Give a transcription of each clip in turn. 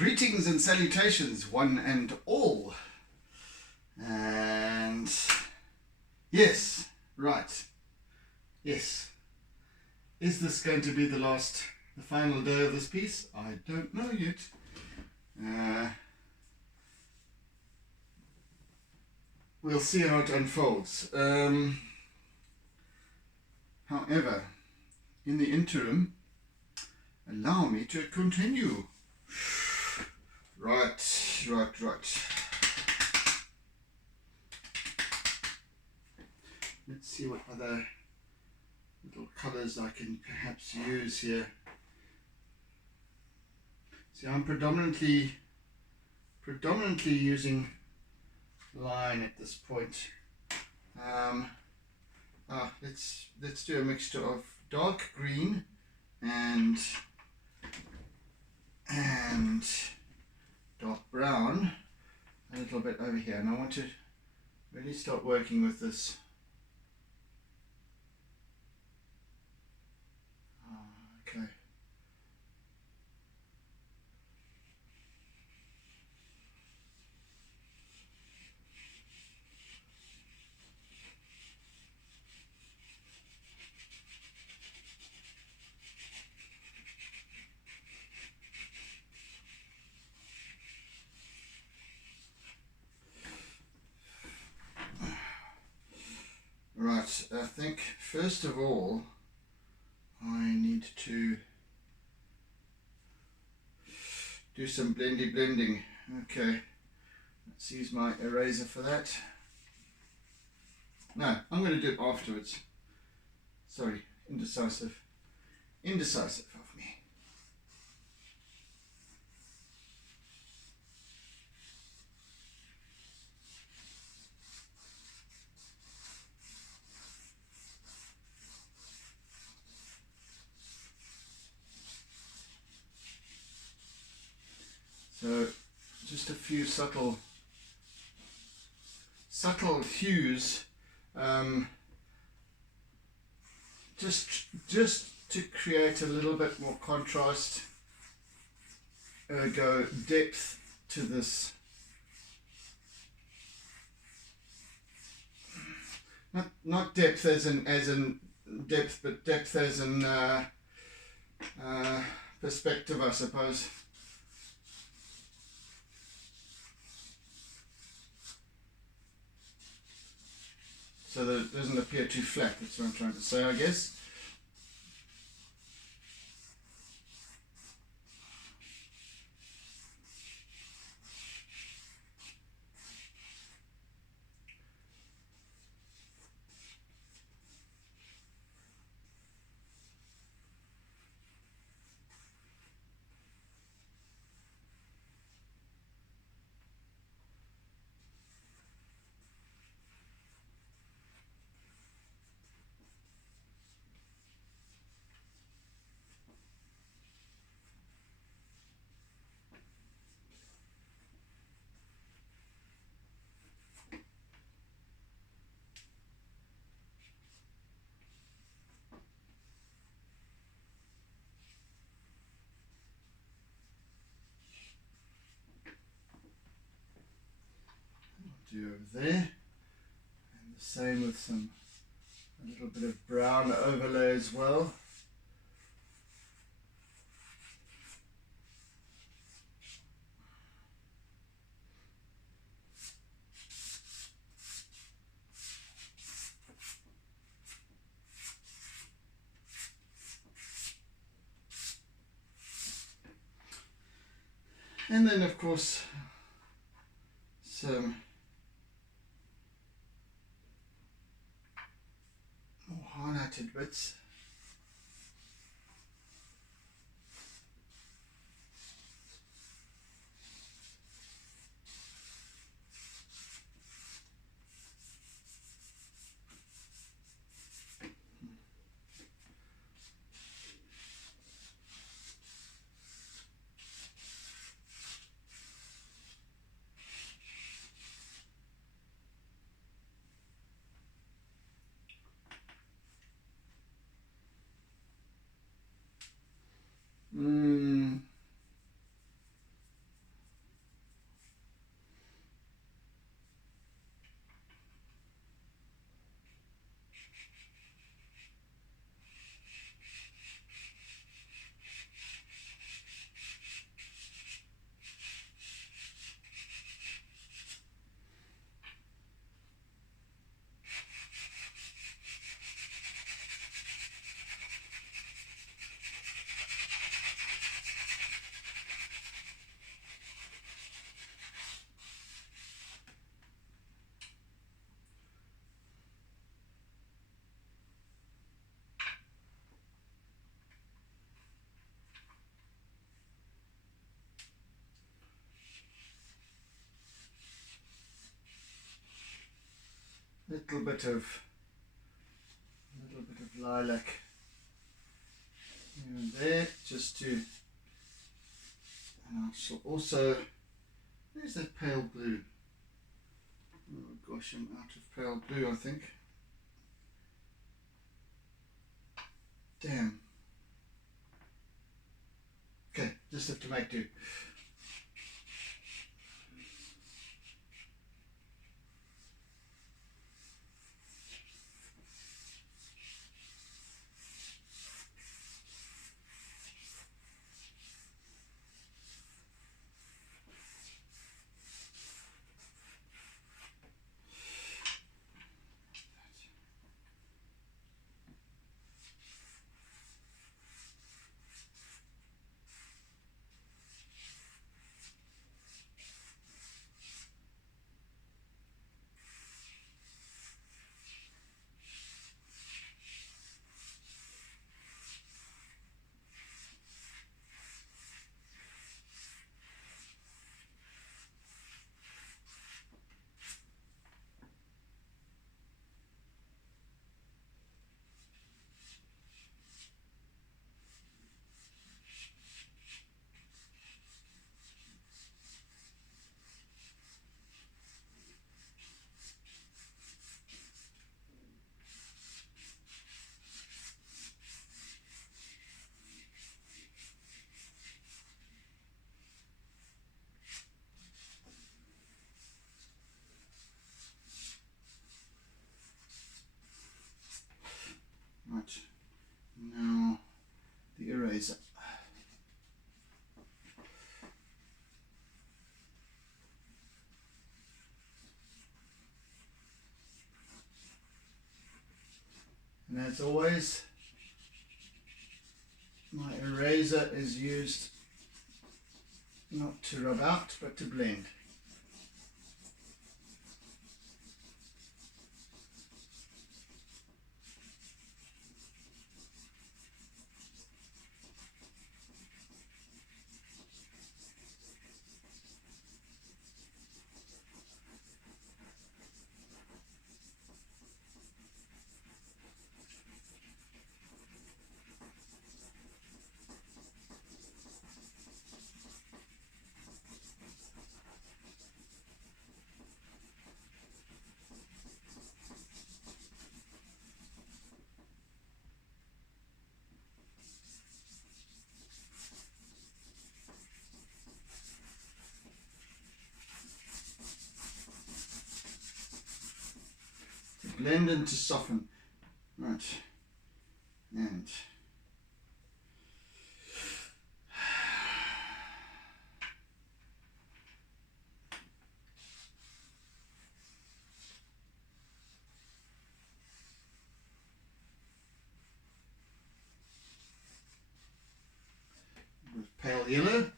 Greetings and salutations, one and all. And yes, right. Yes. Is this going to be the final day of this piece? I don't know yet. We'll see how it unfolds. However, in the interim, allow me to continue. Right. Let's see what other little colors I can perhaps use here. See, I'm predominantly using line at this point. Let's do a mixture of dark green and dark brown a little bit over here, and I want to really start working with this. Okay. Right, I think first of all I need to do some blending. Okay, let's use my eraser for that. No, I'm going to do it afterwards. Sorry, indecisive of me. So just a few subtle hues, just to create a little bit more contrast, ergo depth to this. Not depth as in depth, but depth as in perspective, I suppose. So that it doesn't appear too flat, that's what I'm trying to say, I guess. Do over there, and the same with a little bit of brown overlay as well. And then of course some more highlighted bits. little bit of lilac here and there, just to, and I shall also, where's that pale blue? Oh gosh, I'm out of pale blue, I think. Damn. Okay, just have to make do. Right, now the eraser. And as always, my eraser is used not to rub out, but to blend. Blend and to soften. Right. And with pale yellow.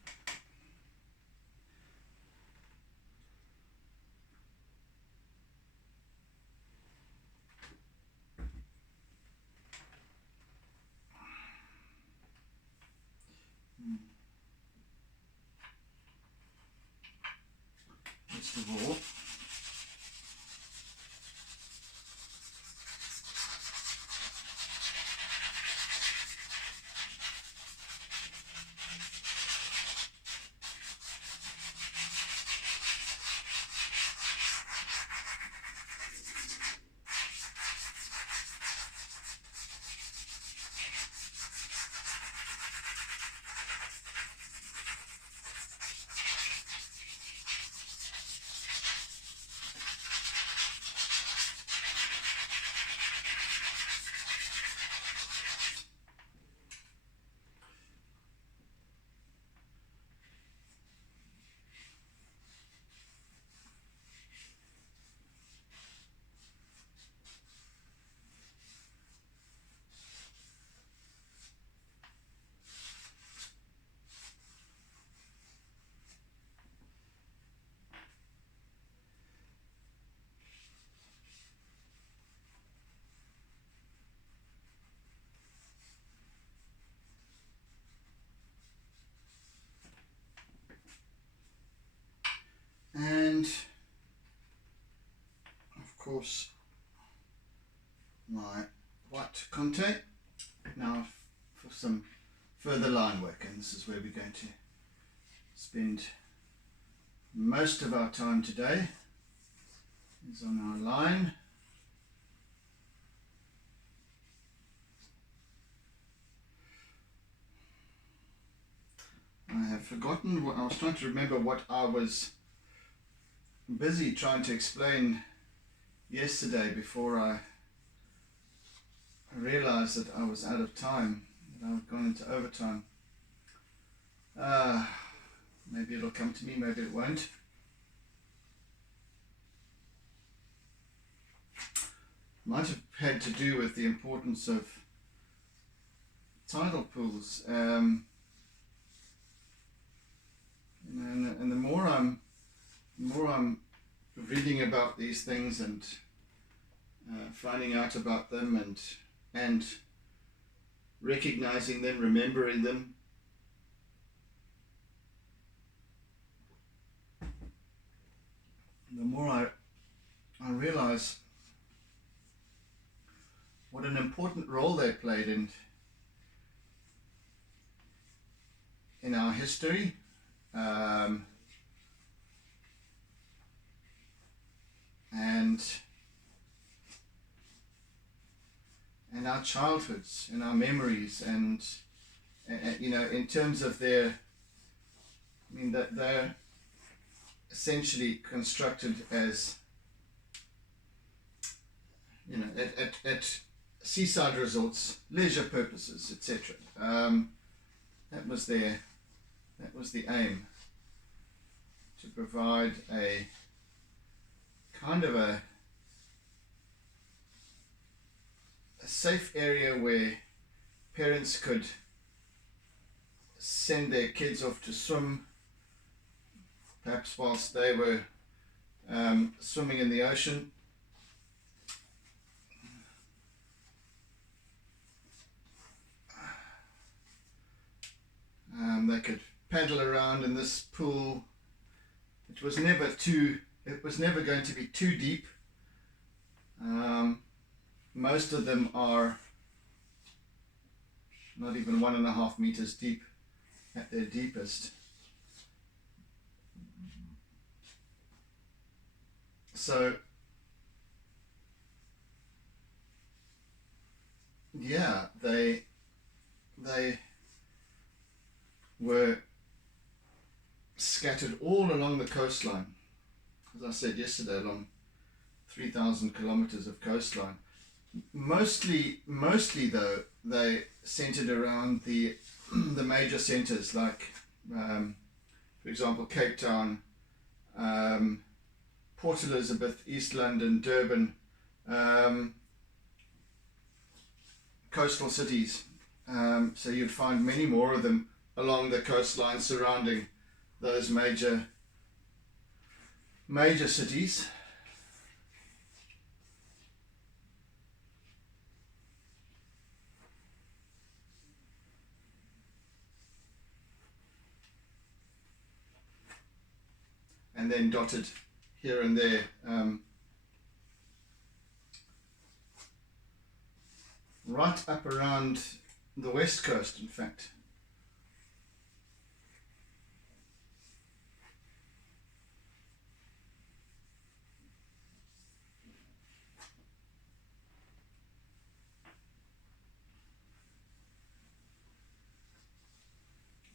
First of all, and of course my white conte. Now for some further line work, and this is where we're going to spend most of our time today, is on our line. I have forgotten what I was trying to remember what I was busy trying to explain yesterday before I realized that I was out of time, that I've gone into overtime. Maybe it'll come to me, maybe it won't. Might have had to do with the importance of tidal pools. And the more I'm reading about these things and finding out about them and recognizing them, remembering them, the more I realize what an important role they played in our history, and our childhoods and our memories, and you know, in terms of their, I mean, that they're essentially constructed as, you know, at seaside resorts, leisure purposes, etc. That was the aim, to provide a kind of a safe area where parents could send their kids off to swim, perhaps whilst they were swimming in the ocean. They could paddle around in this pool. It was never going to be too deep. Most of them are not even 1.5 meters deep at their deepest. So yeah, they were scattered all along the coastline. As I said yesterday, along 3,000 kilometers of coastline. Mostly though, they centered around the major centers, like for example Cape Town, Port Elizabeth, East London, Durban, coastal cities. So you'd find many more of them along the coastline surrounding those major cities. And then dotted here and there, right up around the west coast, in fact.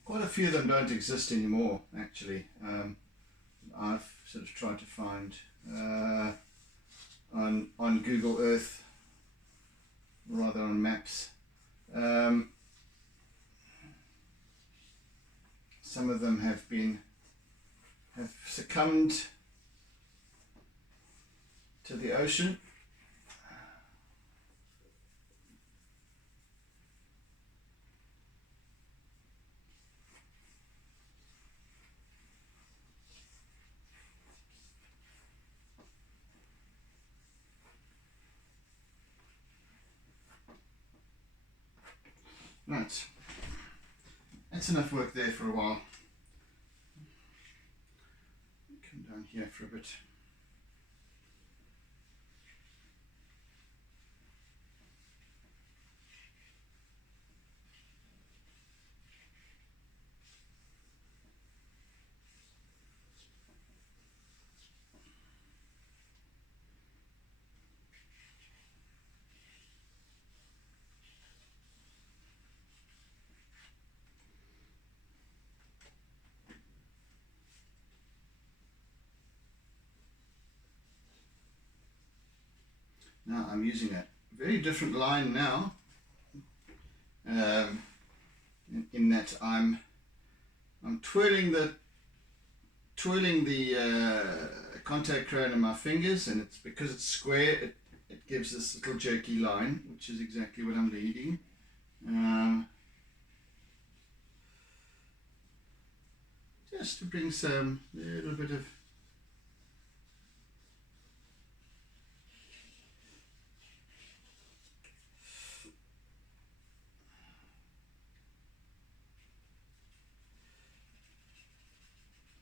Quite a few of them don't exist anymore, actually. I've sort of tried to find on Google Earth, rather on maps. Some of them have succumbed to the ocean. Right, that's enough work there for a while. Come down here for a bit. Now I'm using a very different line now, in that I'm twirling the contact crayon in my fingers, and it's because it's square, it gives this little jerky line, which is exactly what I'm needing. Just to bring some little bit of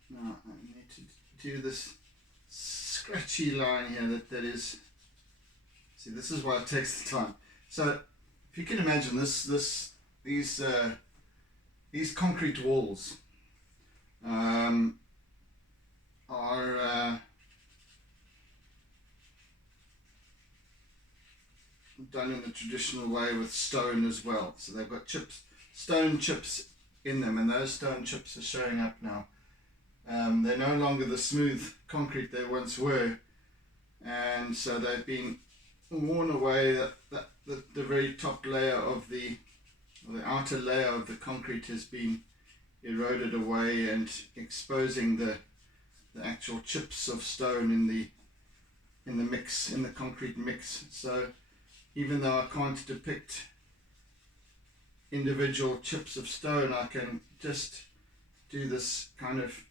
now I need to do this scratchy line here that is, see, this is why it takes the time. So if you can imagine these concrete walls are done in the traditional way with stone as well. So they've got stone chips in them, and those stone chips are showing up now. They're no longer the smooth concrete they once were, and so they've been worn away. The very top layer of the outer layer of the concrete has been eroded away, and exposing the actual chips of stone in the mix, in the concrete mix. So even though I can't depict individual chips of stone, I can just do this kind of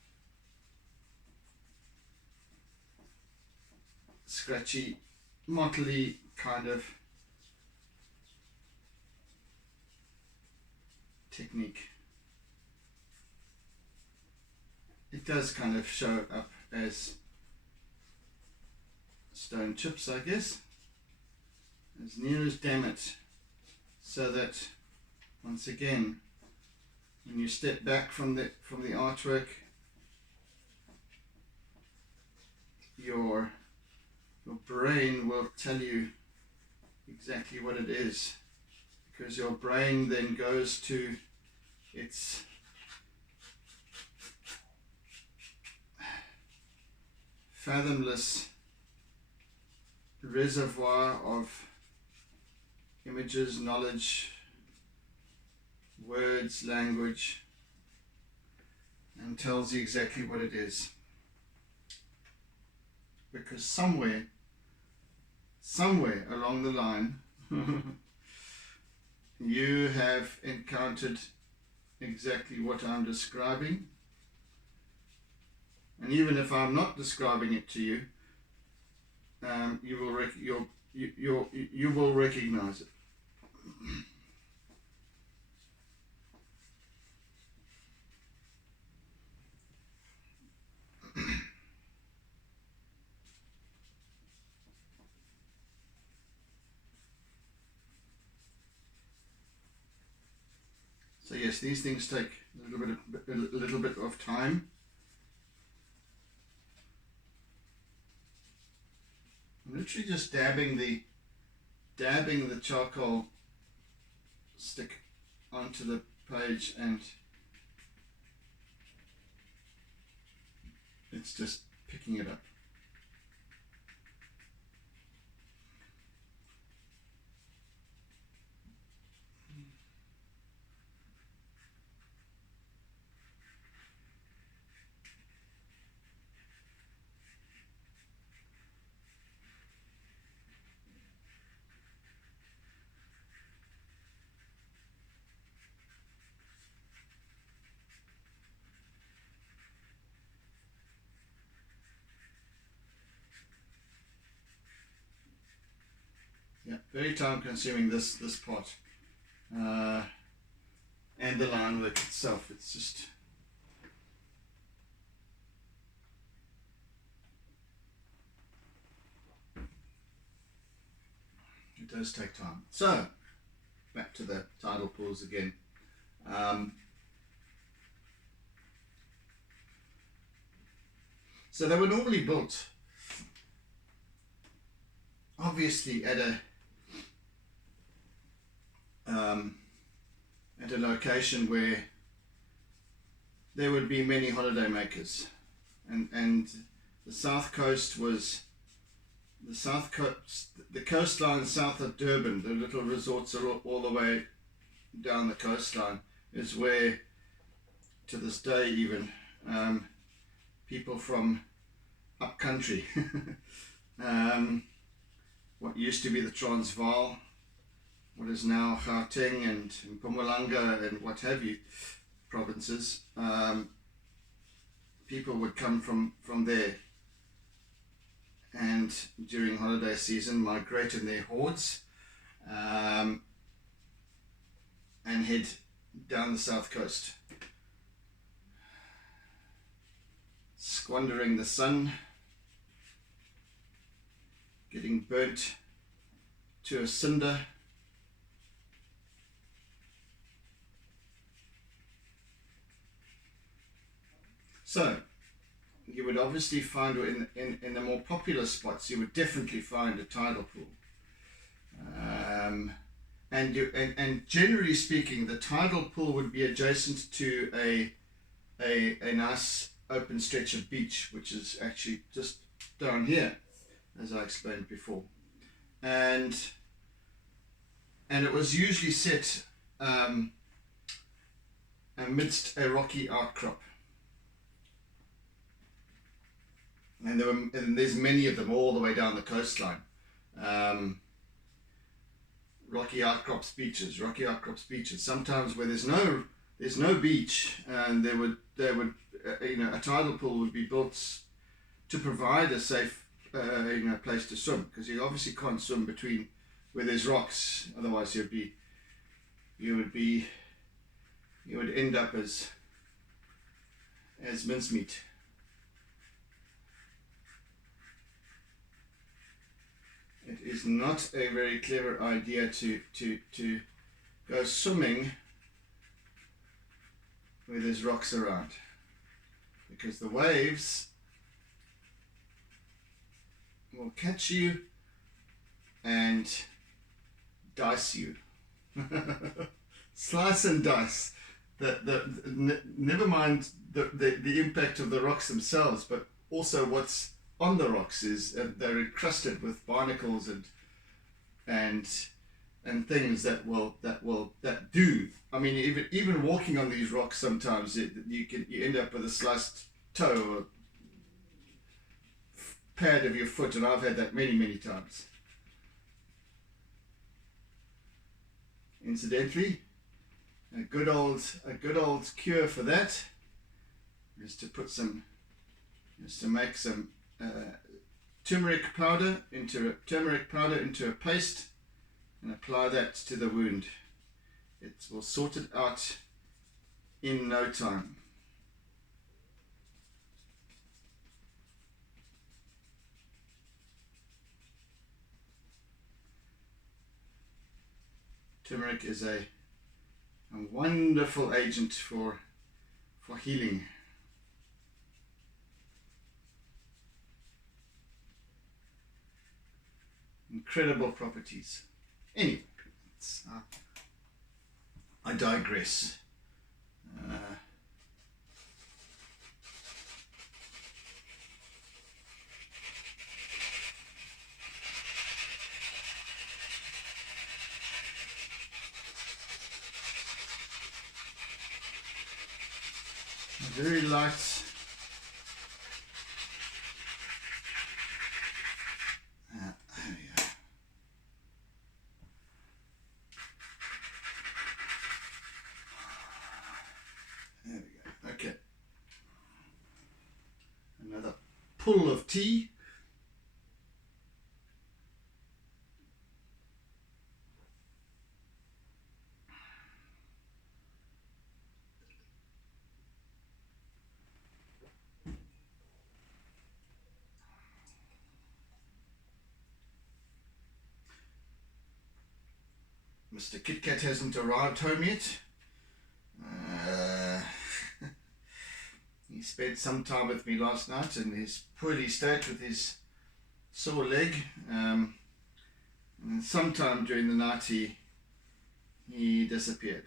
scratchy, mottly kind of technique. It does kind of show up as stone chips, I guess, as near as damn it, so that once again, when you step back from the artwork, your brain will tell you exactly what it is, because your brain then goes to its fathomless reservoir of images, knowledge, words, language, and tells you exactly what it is. Because somewhere along the line, you have encountered exactly what I'm describing, and even if I'm not describing it to you, you will recognize it. So yes, these things take a little bit of time. I'm literally just dabbing the charcoal stick onto the page, and it's just picking it up. Yeah, very time consuming this part, and the line work itself. It's just, it does take time. So back to the tidal pools again. So they were normally built obviously at a location where there would be many holiday makers, and the south coast was the south coast, the coastline south of Durban, the little resorts are all the way down the coastline, is where, to this day even, people from up country, what used to be the Transvaal, what is now Gauteng and Mpumalanga and what have you, provinces, people would come from there, and during holiday season migrate in their hordes and head down the south coast, squandering the sun, getting burnt to a cinder, so you would obviously find in the more popular spots, you would definitely find a tidal pool. And generally speaking, the tidal pool would be adjacent to a nice open stretch of beach, which is actually just down here, as I explained before. And it was usually set amidst a rocky outcrop. And there's many of them all the way down the coastline. Rocky outcrops beaches. Sometimes where there's no beach, and they would a tidal pool would be built to provide a safe place to swim, because you obviously can't swim between where there's rocks, otherwise you would end up as mincemeat. It is not a very clever idea to go swimming where there's rocks around, because the waves will catch you and dice you. Slice and dice. Never mind the impact of the rocks themselves, but also what's on the rocks is they're encrusted with barnacles and things that do. I mean, even walking on these rocks, sometimes you end up with a sliced toe or pad of your foot, and I've had that many times. Incidentally, a good old cure for that is to make some turmeric powder into a paste and apply that to the wound. It will sort it out in no time. Turmeric is a wonderful agent for healing. Incredible properties. Anyway, I digress. Very light there we go. Okay. Another pull of tea. Mr. Kit Kat hasn't arrived home yet. He spent some time with me last night in his poorly state with his sore leg. And sometime during the night he disappeared.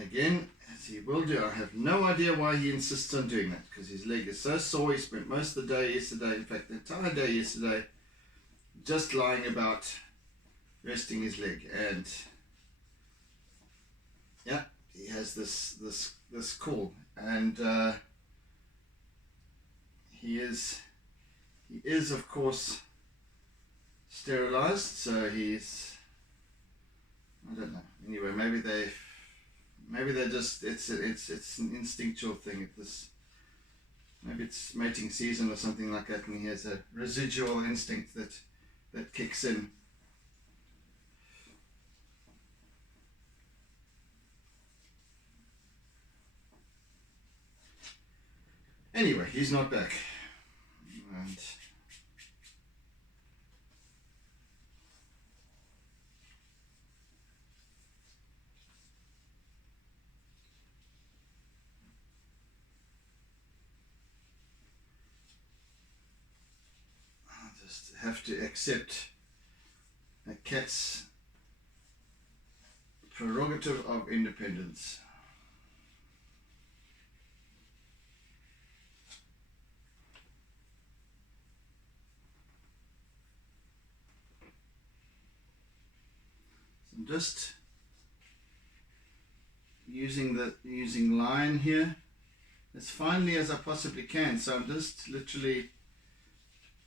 Again, he will do. I have no idea why he insists on doing that, because his leg is so sore. He spent most of the day yesterday, in fact the entire day yesterday, just lying about resting his leg. And yeah, he has this call, and he is of course sterilized, so he's, I don't know. Anyway, maybe they just, it's an instinctual thing. Maybe it's mating season or something like that, and he has a residual instinct that kicks in. Anyway, he's not back, and I'll just have to accept a cat's prerogative of independence. So I'm just using line here as finely as I possibly can. So I'm just literally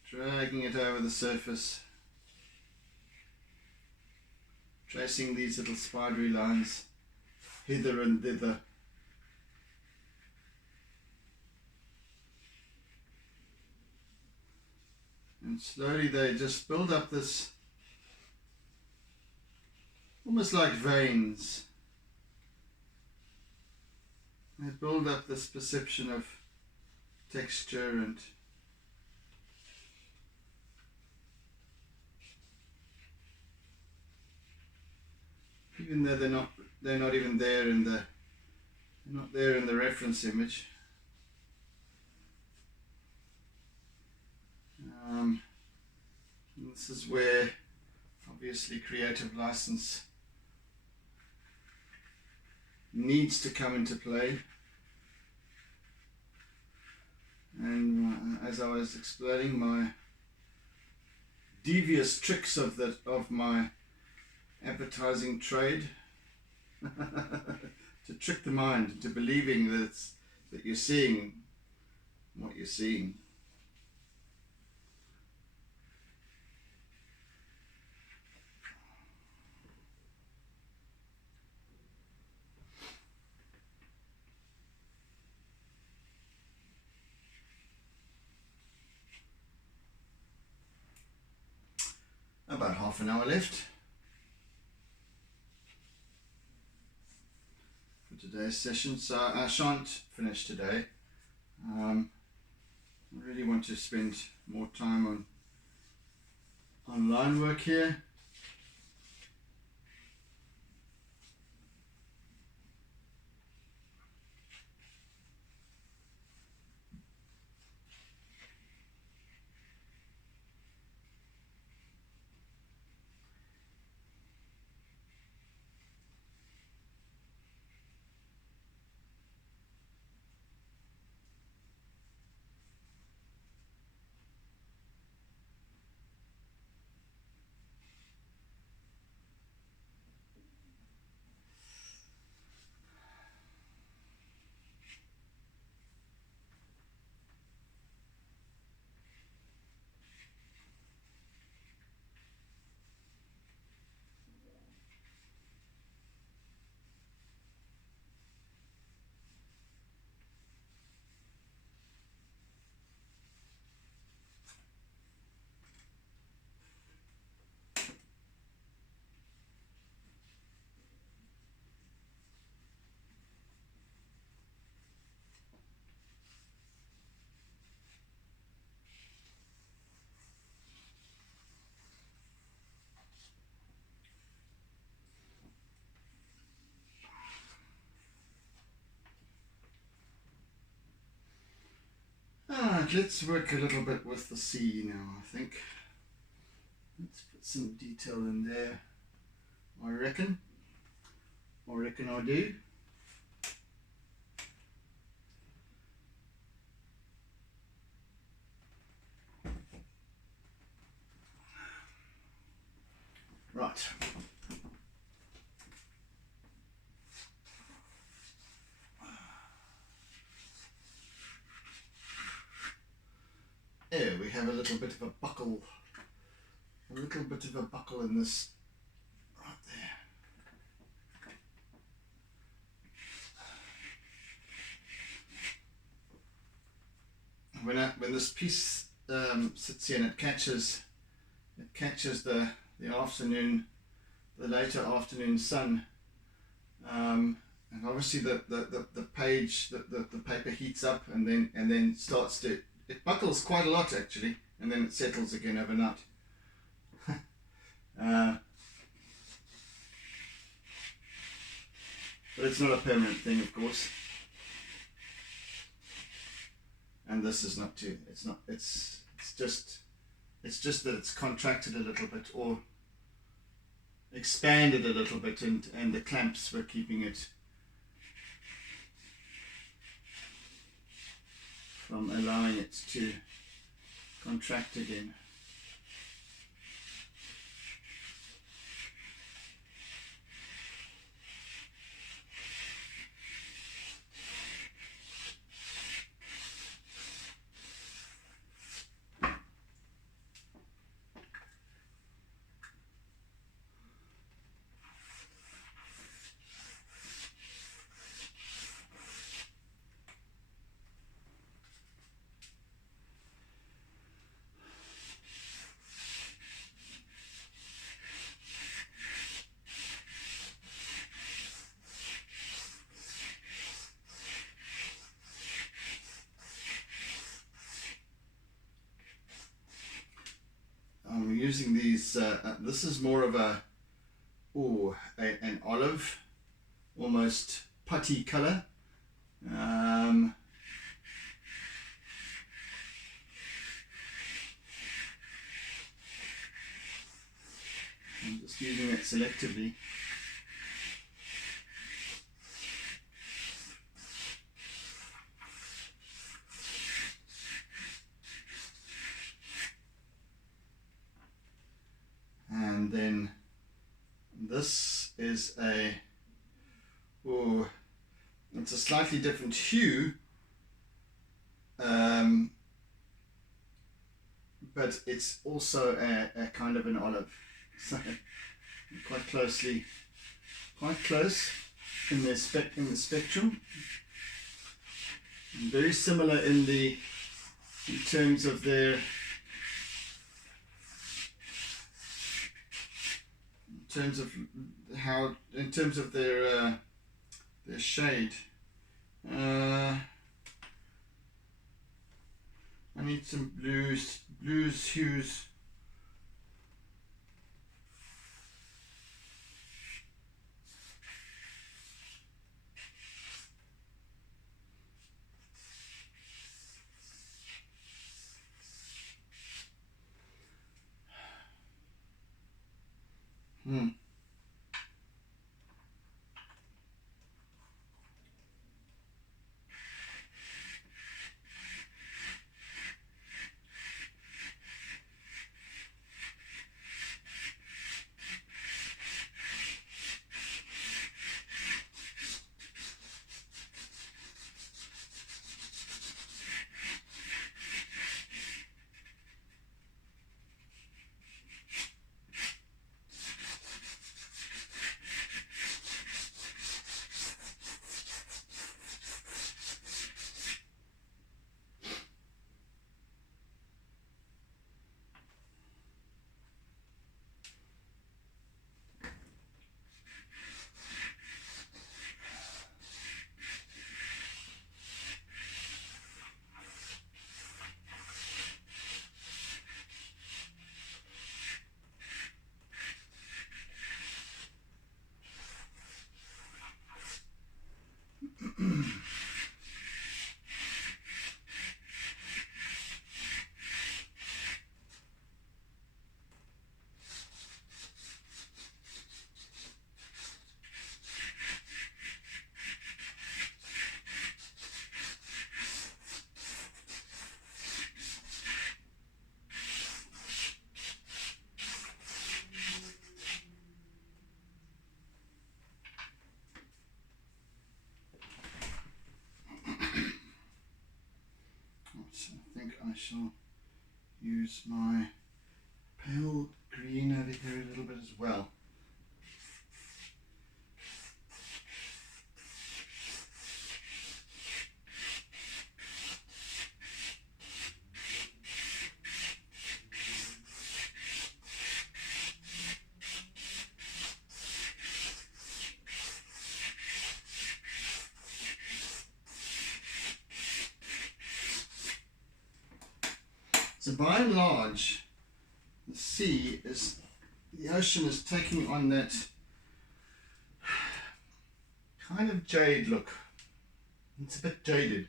dragging it over the surface, tracing these little spidery lines hither and thither. And slowly they just build up this, almost like veins. They build up this perception of texture, and even though they're not even there in the reference image. This is where obviously creative license needs to come into play. And as I was explaining, my devious tricks of my appetizing trade to trick the mind into believing that you're seeing what you're seeing. About half an hour left for today's session, so I shan't finish today. I really want to spend more time on line work here. Alright, let's work a little bit with the sea now, I think. Let's put some detail in there, I reckon. I do. Right. Here we have a little bit of a buckle. A little bit of a buckle in this right there. When this piece sits here and it catches the afternoon, the later afternoon sun, and obviously the page, the paper heats up and then starts to, it buckles quite a lot actually, and then it settles again overnight. But it's not a permanent thing, of course. And this is not too. It's not. It's just that it's contracted a little bit or expanded a little bit, and the clamps were keeping it from allowing it to contract again. I'm using these, this is more of an olive, almost putty colour. I'm just using it selectively. And then this is it's a slightly different hue, but it's also a kind of an olive, so quite close in the spectrum, and very similar in terms of their their shade. I need some blues hues. shall use my pale green over here a little bit as well. So by and large, the ocean is taking on that kind of jade look. It's a bit jaded.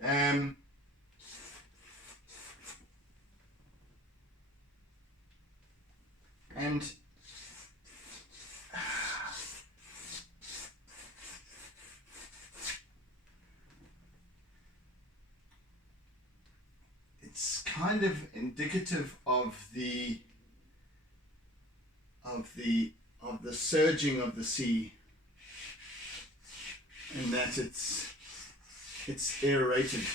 And it's kind of indicative of the surging of the sea, in that it's aerated,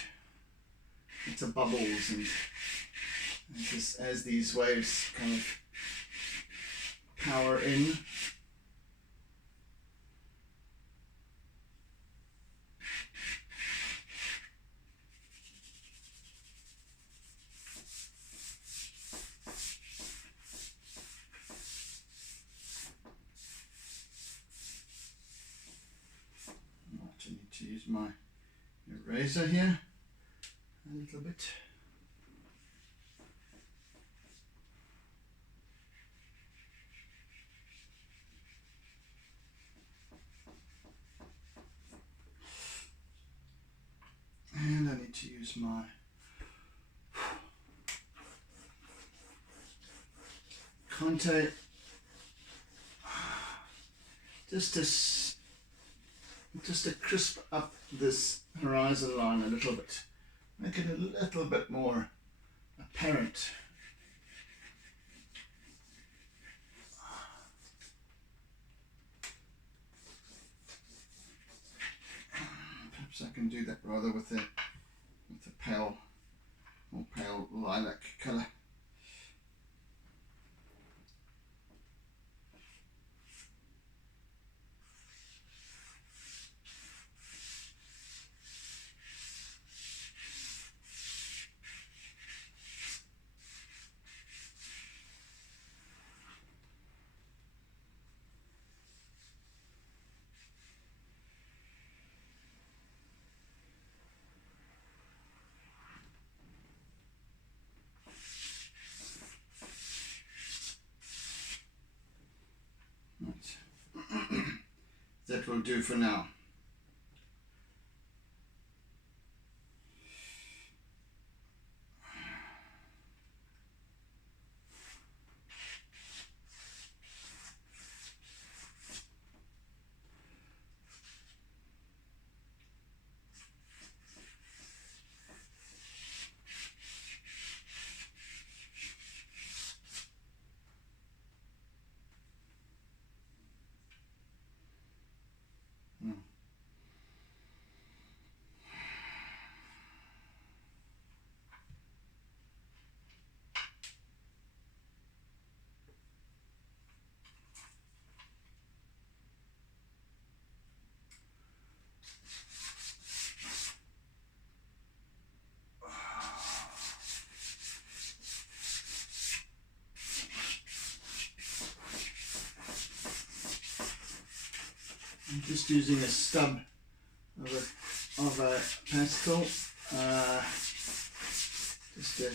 it's a bubbles, and just as these waves kind of power in, I need to use my eraser here a little bit. And I need to use my Conte just to crisp up this horizon line a little bit, make it a little bit more apparent. Perhaps I can do that rather with a pale, more pale lilac colour. That will do for now. I'm just using a stub of a pastel, just to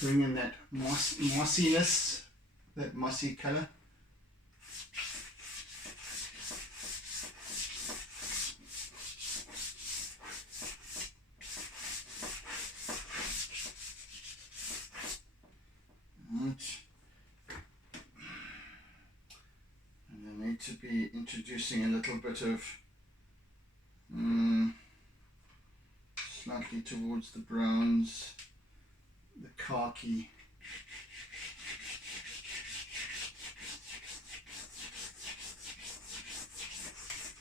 bring in that mossiness, that mossy colour. To be introducing a little bit of slightly towards the browns, the khaki,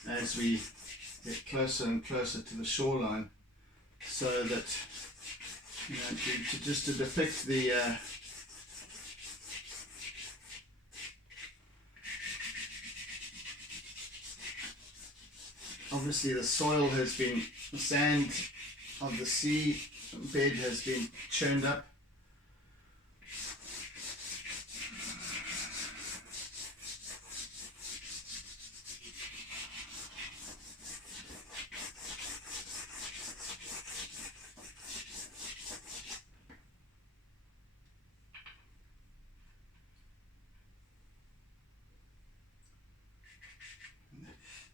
as get closer and closer to the shoreline, so that, you know, just to depict the obviously the soil has been, the sand of the sea bed has been churned up.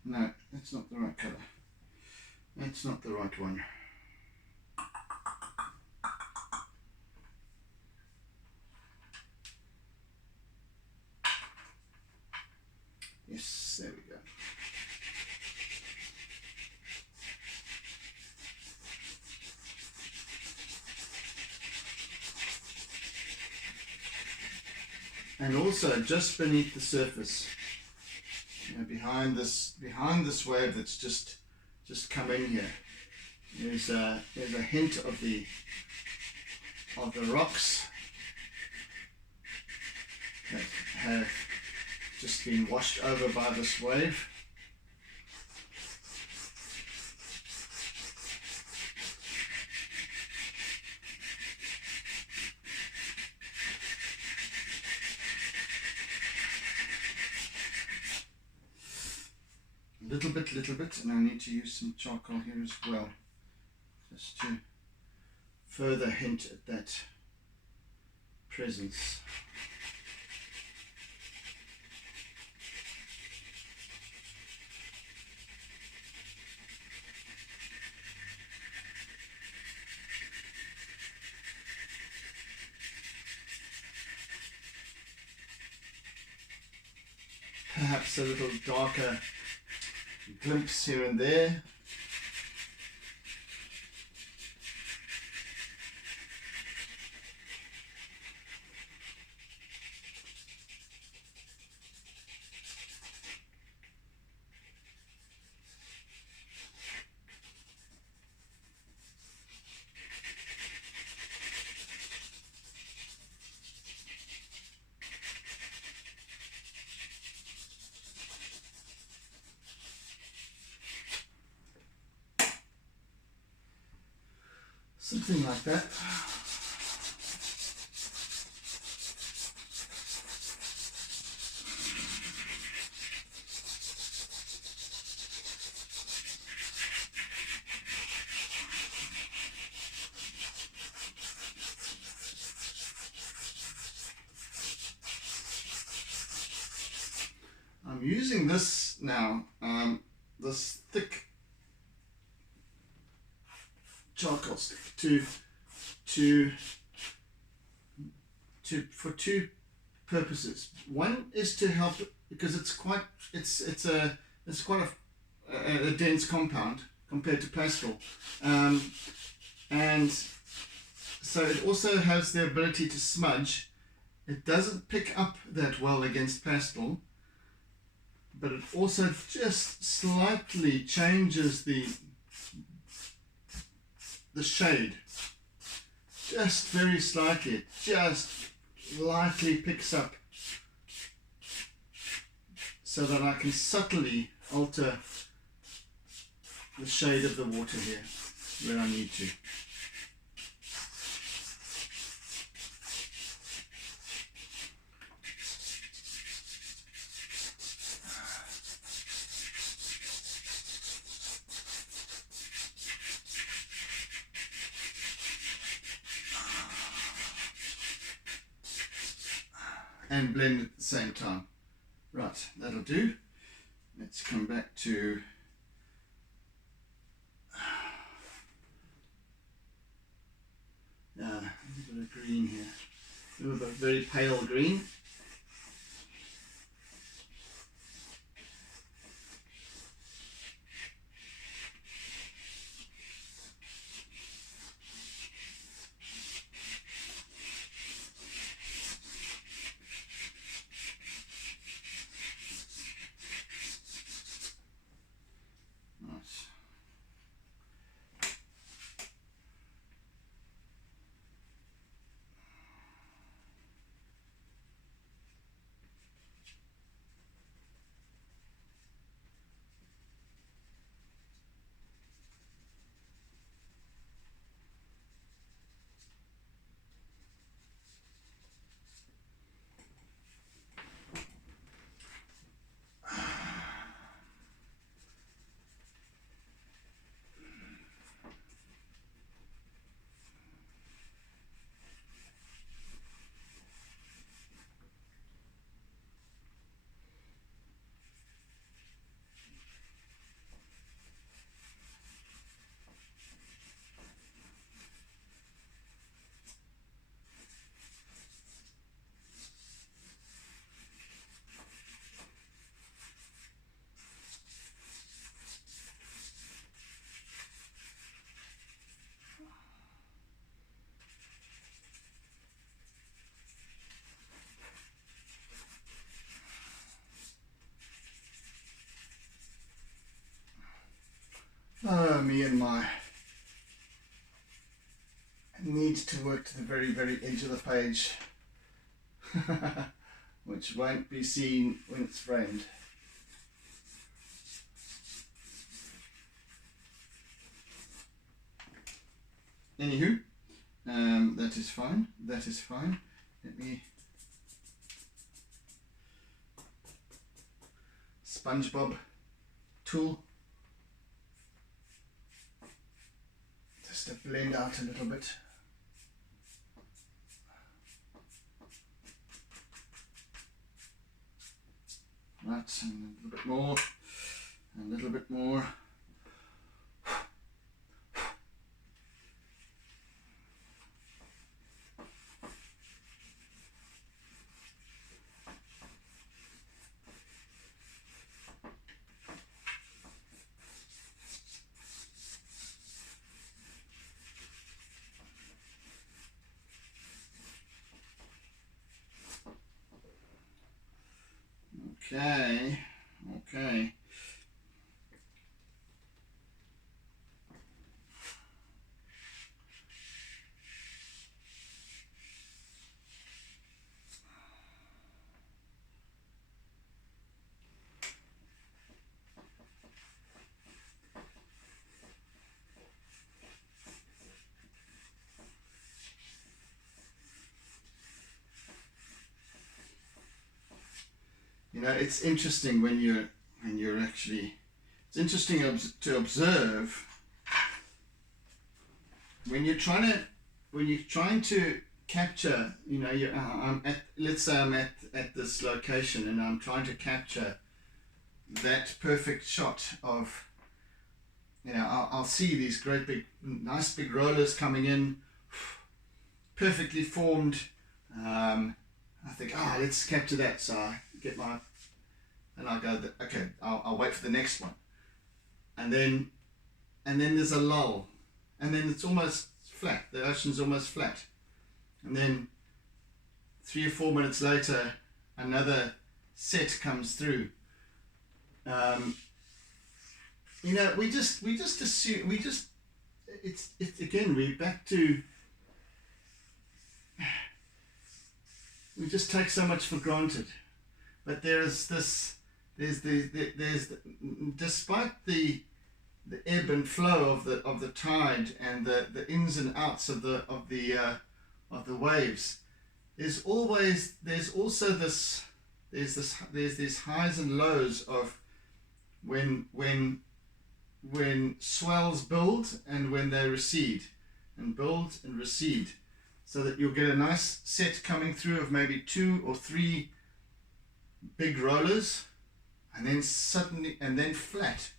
No, that's not the right colour. That's not the right one. Yes, there we go. And also just beneath the surface, you know, behind this wave that's just come in here, there's a hint of the rocks that have just been washed over by this wave. Little bit, and I need to use some charcoal here as well, just to further hint at that presence. Perhaps a little darker glimpse here and there. Something like that. I'm using this now, this thick charcoal stick for two purposes. One is to help, because it's quite a dense compound compared to pastel, and so it also has the ability to smudge. It doesn't pick up that well against pastel, but it also just slightly changes the shade, just very slightly. It just lightly picks up, so that I can subtly alter the shade of the water here where I need to. And blend at the same time. Right, that'll do. Let's come back to a little bit of green here. A little bit of very pale green. Nice. me and my need to work to the very, very edge of the page, which won't be seen when it's framed. Anywho, that is fine. That is fine. Let me SpongeBob tool just to blend out a little bit. Right, and a little bit more, a little bit more. Okay, okay. You know, it's interesting when you're actually, it's interesting to observe when you're trying to capture, you know, let's say I'm at this location and I'm trying to capture that perfect shot of, you know, I'll see these great big, nice big rollers coming in, perfectly formed. I think, oh, let's capture that. So I get my, and I go, okay, I'll wait for the next one. And then there's a lull. And then it's almost flat. The ocean's almost flat. And then 3 or 4 minutes later, another set comes through. You know, we just assume, it's again, we're back to, we just take so much for granted. But there's despite the ebb and flow of the tide and the ins and outs of the waves, there's these highs and lows of when swells build and when they recede, and build and recede, so that you'll get a nice set coming through of maybe 2 or 3 big rollers, and then suddenly, and then flat,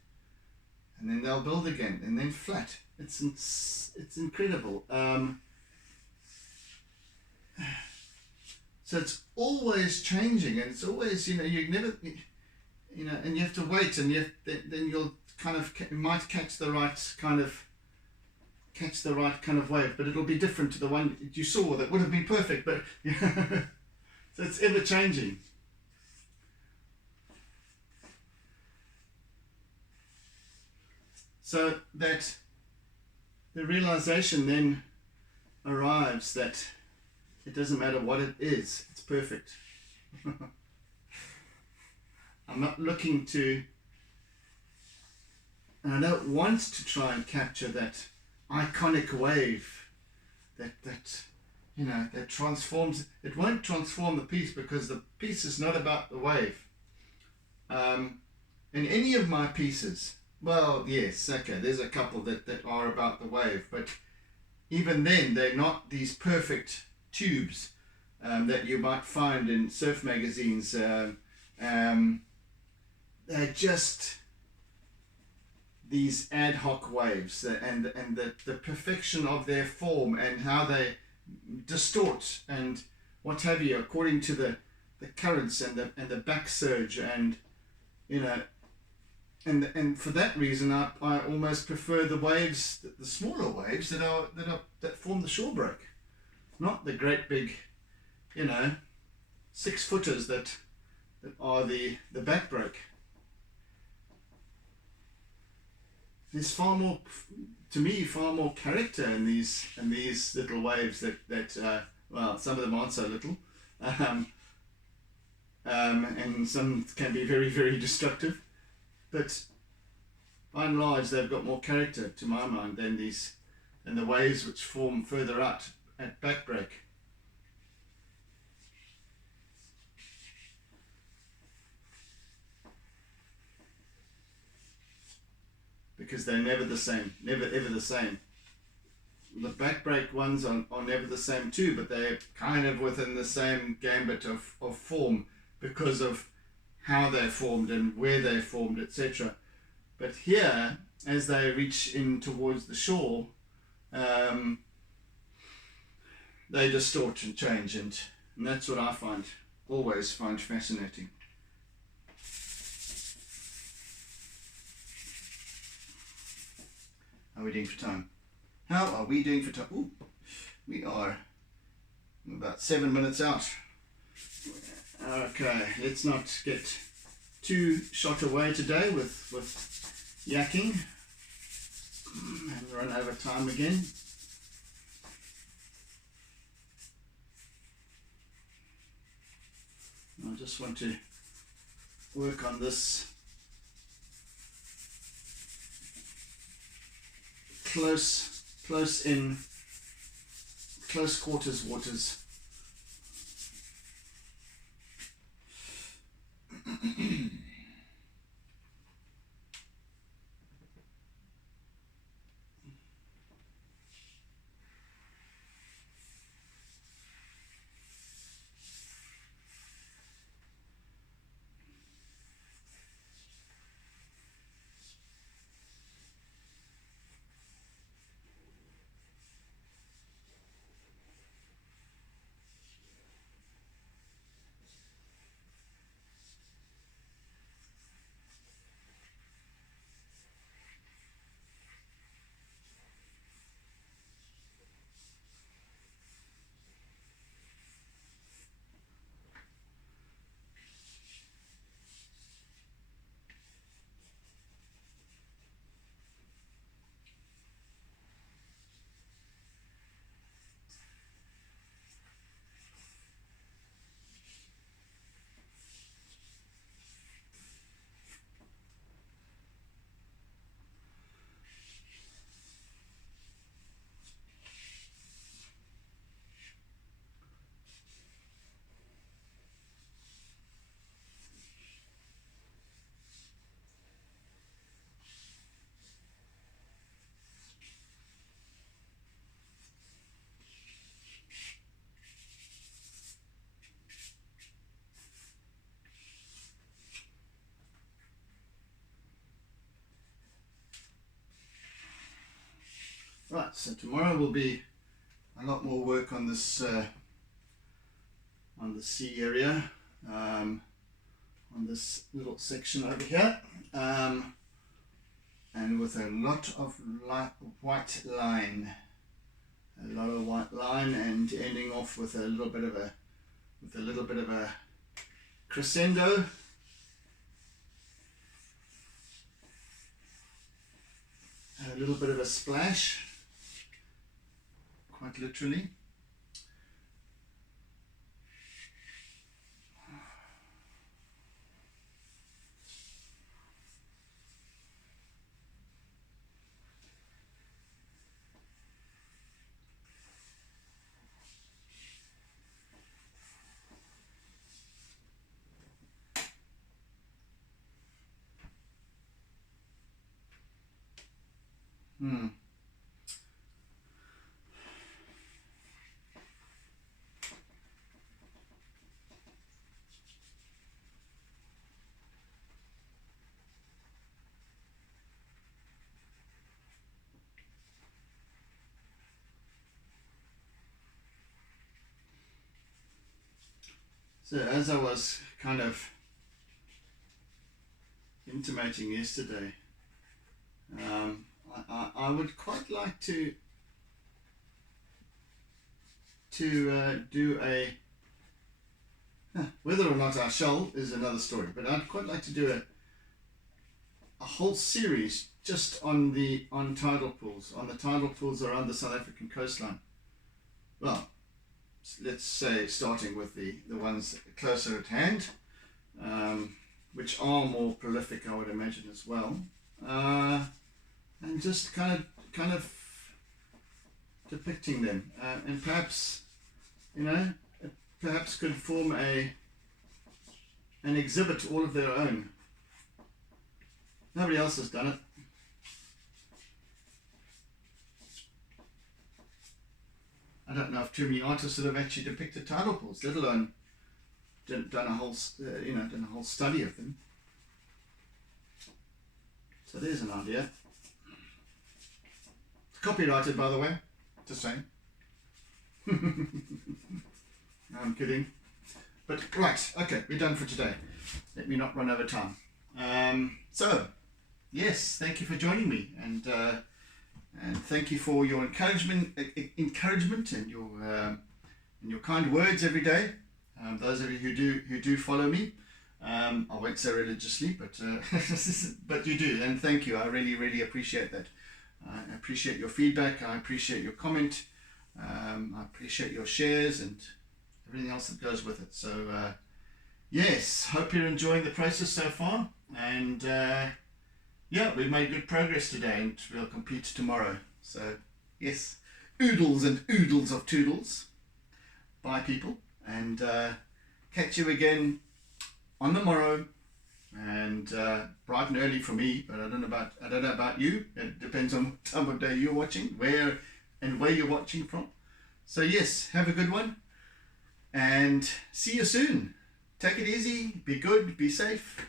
and then they'll build again, and then flat. It's incredible. So it's always changing, and it's always, you know, you never, you know, and you have to wait, and then you'll kind of, you might catch the right kind of wave, but it'll be different to the one you saw that would have been perfect. But so it's ever changing. So that the realization then arrives that it doesn't matter what it is, it's perfect. I'm not looking to, and I don't want to try and capture that iconic wave that you know, that transforms. It won't transform the piece, because the piece is not about the wave. In any of my pieces, well, yes, okay, there's a couple that are about the wave, but even then they're not these perfect tubes that you might find in surf magazines. They're just these ad hoc waves, and the perfection of their form and how they distort and what have you, according to the currents and the back surge, and you know, and for that reason I almost prefer the waves, the smaller waves that form the shore break, not the great big, you know, 6-footers that are the back break. there's far more, to me, far more character in these little waves that well, some of them aren't so little, and some can be very, very destructive, but by and large they've got more character to my mind than the waves which form further out at backbreak. Because they're never the same, never ever the same. The backbreak ones are never the same too, but they're kind of within the same gambit of form because of how they're formed and where they're formed, etc. But here, as they reach in towards the shore, they distort and change, and that's what I always find fascinating. How are we doing for time? How are we doing for time? Ooh, we are about 7 minutes out. Okay, let's not get too shot away today with yakking and run over time again. I just want to work on this close quarters waters. Right, so tomorrow will be a lot more work on this on the sea area, on this little section over here, and with a lot of white line, and ending off with a little bit of a crescendo. A little bit of a splash, quite literally. So as I was kind of intimating yesterday, I would quite like to do a, whether or not I shall is another story, but I'd quite like to do a whole series just on tidal pools, on the tidal pools around the South African coastline. Well, let's say starting with the ones closer at hand, which are more prolific, I would imagine, as well, and just kind of depicting them, and perhaps, perhaps could form an exhibit all of their own. Nobody else has done it. I don't know if too many artists that have actually depicted tidal pools, let alone done a whole study of them. So there's an idea. It's copyrighted, by the way. Just saying. I'm kidding. But right, okay, we're done for today. Let me not run over time. So, yes, thank you for joining me, and thank you for your encouragement and your kind words every day. Those of you who do follow me, I won't say religiously, but but you do, and thank you. I really appreciate that. I appreciate your feedback. I appreciate your comment. I appreciate your shares and everything else that goes with it. So yes, hope you're enjoying the process so far, and yeah, we've made good progress today, and we'll compete tomorrow. So yes, oodles and oodles of toodles. Bye, people, and catch you again on the morrow, and bright and early for me. But I don't know about you. It depends on what time of day you're watching, where you're watching from. So yes, have a good one, and see you soon. Take it easy. Be good. Be safe.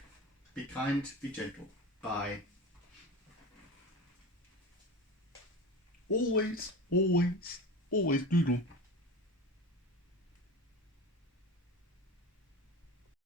Be kind. Be gentle. Bye. Always doodle.